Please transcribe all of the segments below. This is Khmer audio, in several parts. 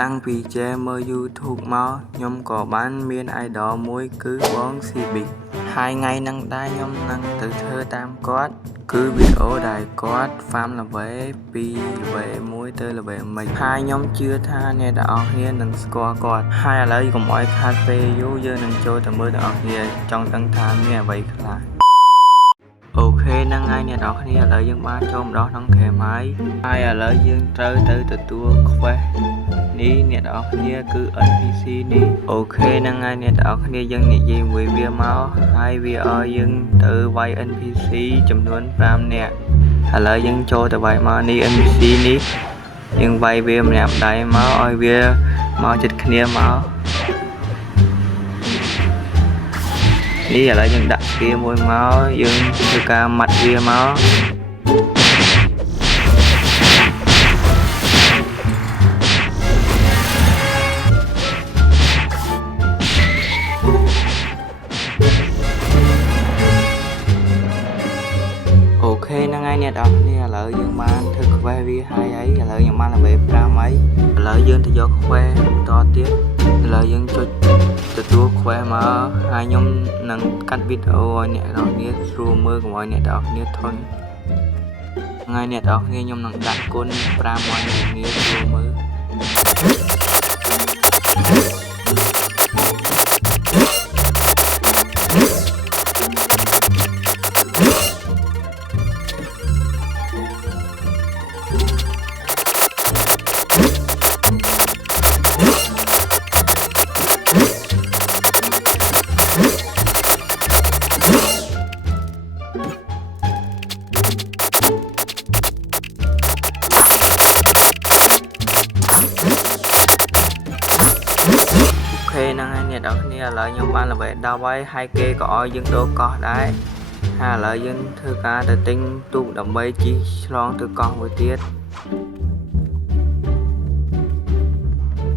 តាំងពីចេះមើល YouTube មកខ្ញុំក៏បានមាន idol មួយគឺបង Cbiz ហើយថ្ងៃហ្នឹងដែរខ្ញុំនឹងទៅធ្វើតាមគាត់គឺវីដេអូដែលគាត់ farm ល្វែពីល្វែមួយទៅល្វែមួយហើយខ្ញុំជឿថាអ្នកទាំងអស់គ្នានឹងស្គាល់គាត់ហើយឥឡូវកុំឲ្យខាតពេលយូរយើងនឹងចូលទៅមើលទាំងអស់គ្នាចង់ដឹងថាមានអ្វីខ្លះអូខេហ្នឹងហើយអ្នកនរគ្នាឥឡូវយើងបានចូលម្ដងក្នុងហ្គេមហើយឥឡូវយើងត្រូវទៅទទួល quest នេះអ្នកនរគ្នាគឺ NPC នេះអូខេហ្នឹងហើយអ្នកនរគ្នាយើងនិយាយមួយវាមកហើយវាឲ្យយើងទៅវាយ NPC ចំនួន5នាក់ឥឡូវយើងចូលទៅវាយមកនេះ NPC នេះយើងវាយវាម្នាក់ម្ដាយមកឲ្យវាមកចិត្តគ្នាមកនេះឥឡូវយើងដាក់វាមួយមកយើងធ្វើការម៉ាត់វាមកអូខេហ្នឹងហើយអ្នកនរគ្នាឥឡូវយើងបានធ្វើ quest វាហើយឥឡូវខ្ញុំបានលេខ5ហើយឥឡូវយើងទៅយក quest បន្តទៀតឥឡូវយើងចុចទទួល quest មកហើយខ្ញុំនឹងកាត់វីដេអូឲ្យអ្នកនរគ្នាស្រួលមើលកុំឲ្យអ្នកនរគ្នាធន់ថ្ងៃអ្នកនរគ្នាខ្ញុំនឹងដាក់គុណ5ឲ្យអ្នកនរគ្នាស្រួលមើលហ្នឹងហើយអ្នកនរគ្នាឥឡូវខ្ញុំបានល្បែ10ហើយគេក៏ឲ្យយើងដូរកោះដែរហើយឥឡូវយើងធ្វើការទៅទិញទូកដើម្បីជិះឆ្លងទៅកោះមួយទៀត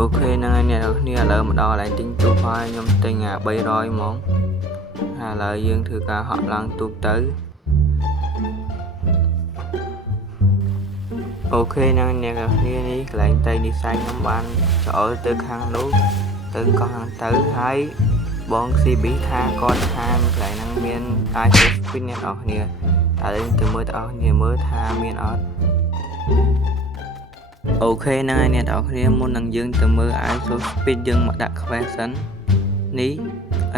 អូខេហ្នឹងហើយអ្នកនរគ្នាឥឡូវមកដល់កន្លែងទិញទូកហើយខ្ញុំទិញ300ហ្មងហើយឥឡូវយើងធ្វើការហក់ឡើងទូកទៅអូខេហ្នឹងអ្នកនរគ្នានេះកន្លែងតៃនិស័យខ្ញុំបានចូលទៅខាងនោះទៅកោះហ្នឹងទៅហើយបង Cbiz ថាគាត់ខាងកន្លែងហ្នឹងមានអាចទៅ spin អ្នកនរគ្នាតែយើងទៅមើលទាំងអស់គ្នាមើលថាមានអត់អូខេហ្នឹងហើយអ្នកនរគ្នាមុននឹងយើងទៅមើល ISO speed យើងមកដាក់ quest សិននេះ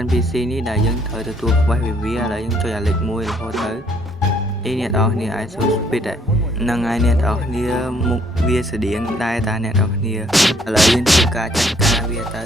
NPC នេះដែលយើងត្រូវទទួល quest វាឥឡូវយើងចុចអាលេខ1រហូតទៅនេះអ្នកនរគ្នា ISO speed ហ្នឹងហើយអ្នកនរគ្នាមុខវាស្តៀងដែរតាអ្នកនរគ្នាឥឡូវយើងធ្វើការចាត់ការវាទៅ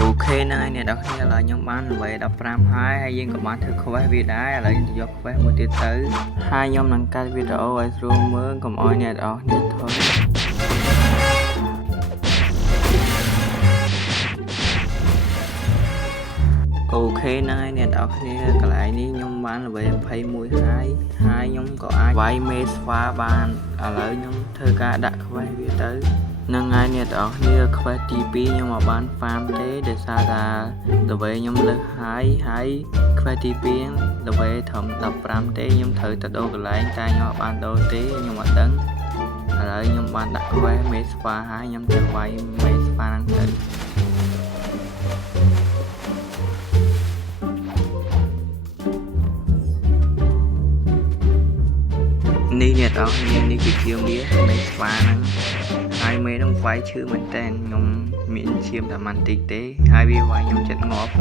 អូខេហ្នឹងហើយអ្នកនរគ្នាឥឡូវខ្ញុំបានល្បែ15ហើយយើងក៏បានធ្វើ quest វាដែរឥឡូវយើងទៅយក quest មួយទៀតទៅហើយខ្ញុំនឹងកាត់វីដេអូឲ្យស្រួលមើលកុំឲ្យអ្នកនរគ្នាធន់អូខេហ្នឹងហើយអ្នកនរគ្នាកន្លែងនេះខ្ញុំបានល្បែ21ហើយខ្ញុំក៏អាចវាយមេស្វាបានឥឡូវខ្ញុំធ្វើការដាក់ quest វាទៅហ្នឹងហើយអ្នកនរគ្នា quest ទី2ខ្ញុំមកបាន farm ទេដោយសារតែល្បែខ្ញុំលើសហើយ quest ទី2ល្បែត្រឹម15ទេខ្ញុំត្រូវទៅដូរកន្លែងតែខ្ញុំអត់បានដូរទេខ្ញុំអត់ដឹងឥឡូវខ្ញុំបានដាក់ quest មេស្វាហើយខ្ញុំទៅវាយមេស្វាហ្នឹងទៅនេះអ្នកនរគ្នានេះគឺជាមេស្វាហ្នឹងហើយមេនឹងវាយឈឺមែនតើខ្ញុំមានឈាមតែបន្តិចទេហើយវាវាយខ្ញុំចិត្តងាប់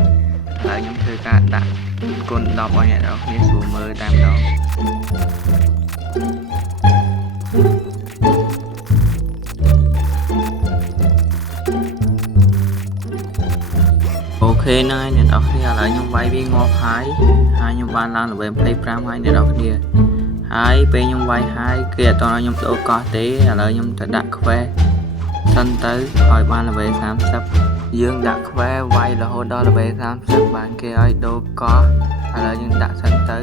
ហើយខ្ញុំធ្វើការដាក់គុណ10ឲ្យអ្នកនរគ្នាស្រួលមើលតែម្ដងអូខេហ្នឹងហើយអ្នកនរគ្នាឥឡូវខ្ញុំវាយវាងាប់ហើយខ្ញុំបានឡើង level 25ហើយអ្នកនរគ្នាហើយពេលខ្ញុំវាយហើយគេអត់ឲ្យខ្ញុំដូរកោះទេឥឡូវខ្ញុំទៅដាក់ quest សិនទៅឲ្យបាន level 30យើងដាក់ quest វាយរហូតដល់ level 30បានគេឲ្យដូរកោះឥឡូវយើងដាក់សិនទៅ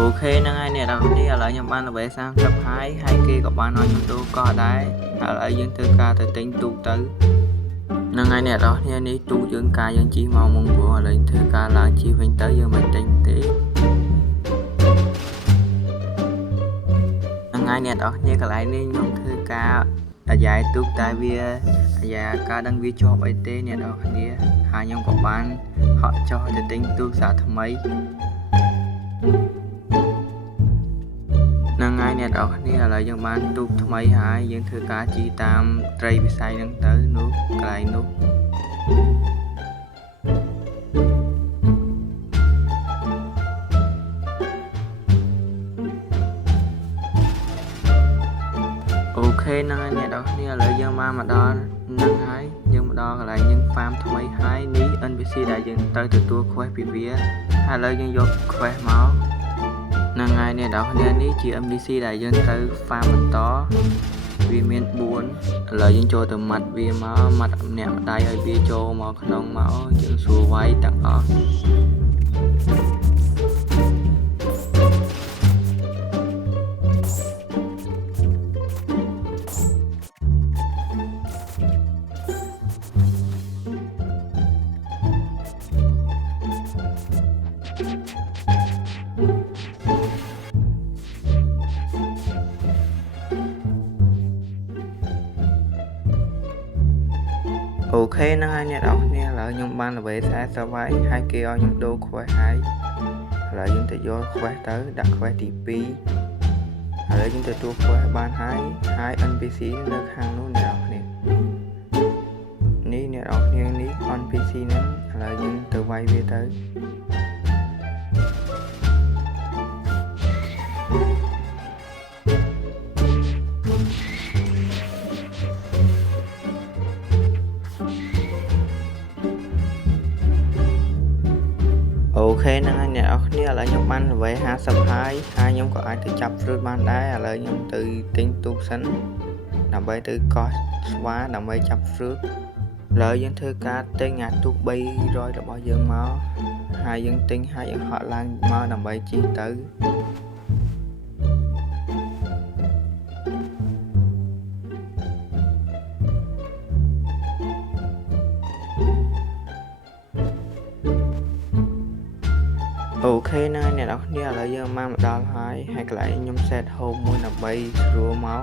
អូខេហ្នឹងហើយអ្នកនរគ្នាឥឡូវខ្ញុំបានល្បី30ហើយគេក៏បានឲ្យខ្ញុំដូរកោះដែរឥឡូវយើងធ្វើការទៅទិញទូកទៅហ្នឹងហើយអ្នកនរគ្នានេះទូកយើងការយើងជិះមកមុនព្រោះឥឡូវធ្វើការឡើងជិះវិញទៅយើងមិនទិញទេហ្នឹងហើយអ្នកនរគ្នាកន្លែងនេះខ្ញុំធ្វើការអាយ៉ែទូកតែវាអាយ៉ាការដឹងវាជាប់អីទេអ្នកនរគ្នាហើយខ្ញុំក៏បានហក់ចុះទៅទិញទូកសាថ្មីហ្នឹងហើយអ្នកនរគ្នាឥឡូវយើងបានទូកថ្មីហើយយើងធ្វើការជិះតាមត្រីវិស័យហ្នឹងទៅនោះកន្លែងនោះអូខេហ្នឹងហើយអ្នកនរគ្នាឥឡូវយើងបានមកដល់ហ្នឹងហើយយើងមកដល់កន្លែងយើងហ្វាមថ្មីហើយនេះ NPC ដែលយើងទៅទទួល quest ពីវាហើយឥឡូវយើងយក quest មកហ្នឹងហើយអ្នកនរគ្នានេះជា NPC ដែលយើងត្រូវ farm បន្តវាមាន4ឥឡូវយើងចូលទៅម៉ាត់វាមកម៉ាត់ម្នាក់ម្ដាយឲ្យវាចូលមកក្នុងមកយើងសួរវាយទាំងអស់អូខេហ្នឹងហើយអ្នកនរគ្នាឥឡូវខ្ញុំបានល្បី40ហើយគេឲ្យខ្ញុំដូរ quest ហើយឥឡូវយើងទៅយក quest ទៅដាក់ quest ទី2ឥឡូវយើងទទួល quest បានហើយ NPC នៅខាងនោះអ្នកនរគ្នានេះអ្នកនរគ្នានេះ NPC ហ្នឹងឥឡូវយើងទៅវាយវាទៅអូខេហ្នឹងហើយអ្នកនរគ្នាឥឡូវខ្ញុំបានល្បី50ហើយខ្ញុំក៏អាចទៅចាប់ fruit បានដែរឥឡូវខ្ញុំទៅទិញទូកសិនដើម្បីទៅកោះស្វាដើម្បីចាប់ fruit ឥឡូវយើងធ្វើការទិញអាទូក300របស់យើងមកហើយយើងទិញហើយយើងហក់ឡើងមកដើម្បីជិះទៅអូខេហ្នឹងហើយអ្នកនរគ្នាឥឡូវយើងមកដល់ហើយកន្លែងខ្ញុំ set home មួយដើម្បីស្រួលមក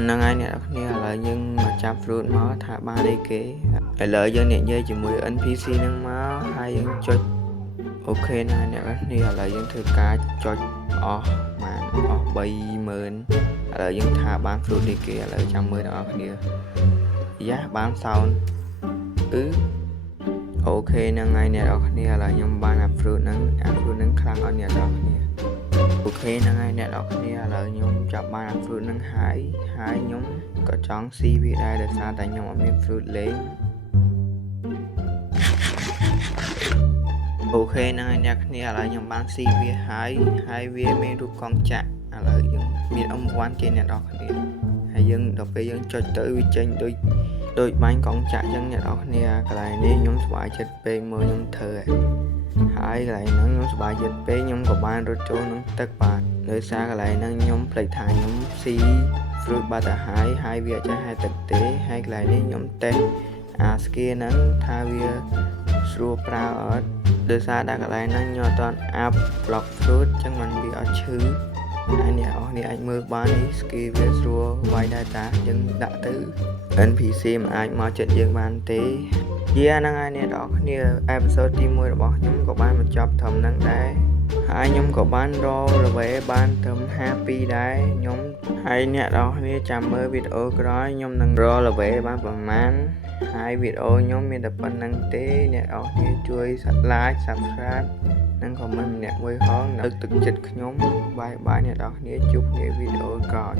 ហ្នឹងហើយអ្នកនរគ្នាឥឡូវយើងមកចាប់ fruit មកថាបានអីគេឥឡូវយើងនិយាយជាមួយ NPC ហ្នឹងមកហើយយើងចុចអូខេហ្នឹងហើយអ្នកនរគ្នាឥឡូវយើងធ្វើការចុចអស់បានអស់30000ឥឡូវយើងថាបាន fruit នេះគេឥឡូវចាំមើលអ្នកនរគ្នាយ៉ាបានសោនអូខេហ្នឹងហើយអ្នកនរគ្នាឥឡូវខ្ញុំបានអា fruit ហ្នឹងខ្លាំងអត់អ្នកនរគ្នាអូខេហ្នឹងហើយអ្នកនរគ្នាឥឡូវខ្ញុំចាប់បានអា fruit ហ្នឹងហើយខ្ញុំក៏ចង់ស៊ីវាដែរដោយសារតែខ្ញុំអត់មាន fruit លេងអូខេហ្នឹងហើយអ្នកគ្នាឥឡូវខ្ញុំបានស៊ីវាហើយវាមានរូបកងចាក់ឥឡូវយើងមាន M1 គេអ្នកនរគ្នាហើយយើងដល់ពេលយើងចុចទៅវាចេញដូចបាញ់កងចាក់ចឹងអ្នកនរគ្នាកន្លែងនេះខ្ញុំសប្បាយចិត្តពេកមើលខ្ញុំធ្វើហើយកន្លែងហ្នឹងខ្ញុំសប្បាយចិត្តពេកខ្ញុំក៏បានរត់ចូលក្នុងទឹកបាទដោយសារកន្លែងហ្នឹងខ្ញុំភ្លេចថាខ្ញុំស៊ី fruit បាត់ទៅហើយវាអត់ចេះហែទឹកទេហើយកន្លែងនេះខ្ញុំតេស្តអា skill ហ្នឹងថាវាស្រួលប្រើអត់ដោយសារតែកន្លែងហ្នឹងខ្ញុំអត់ទាន់ up block fruit ចឹងมันវាអត់ឈឺហើយអ្នកនរគ្នាអាចមើលបាននេះ skill វាស្រួលវាយដែរតាយើងដាក់ទៅ NPC មិនអាចមកចិត្តយើងបានទេហ្នឹងហើយអ្នកនរគ្នាអេពីសូតទី1របស់ខ្ញុំក៏បានបញ្ចប់ត្រឹមហ្នឹងដែរ ហើយខ្ញុំក៏បានរល្វែបានត្រឹម52ដែរខ្ញុំហើយអ្នកនរគ្នាចាំមើលវីដេអូក្រោយខ្ញុំនឹងរល្វែបានប្រហែលហើយវីដេអូខ្ញុំមានតែប៉ុណ្្នឹងទេអ្នកនរគ្នាជួយ like subscribe និង comment ម្នាក់មួយផងលើកទឹកចិត្តខ្ញុំបាយអ្នកនរគ្នាជួបគ្នាវីដេអូក្រោយ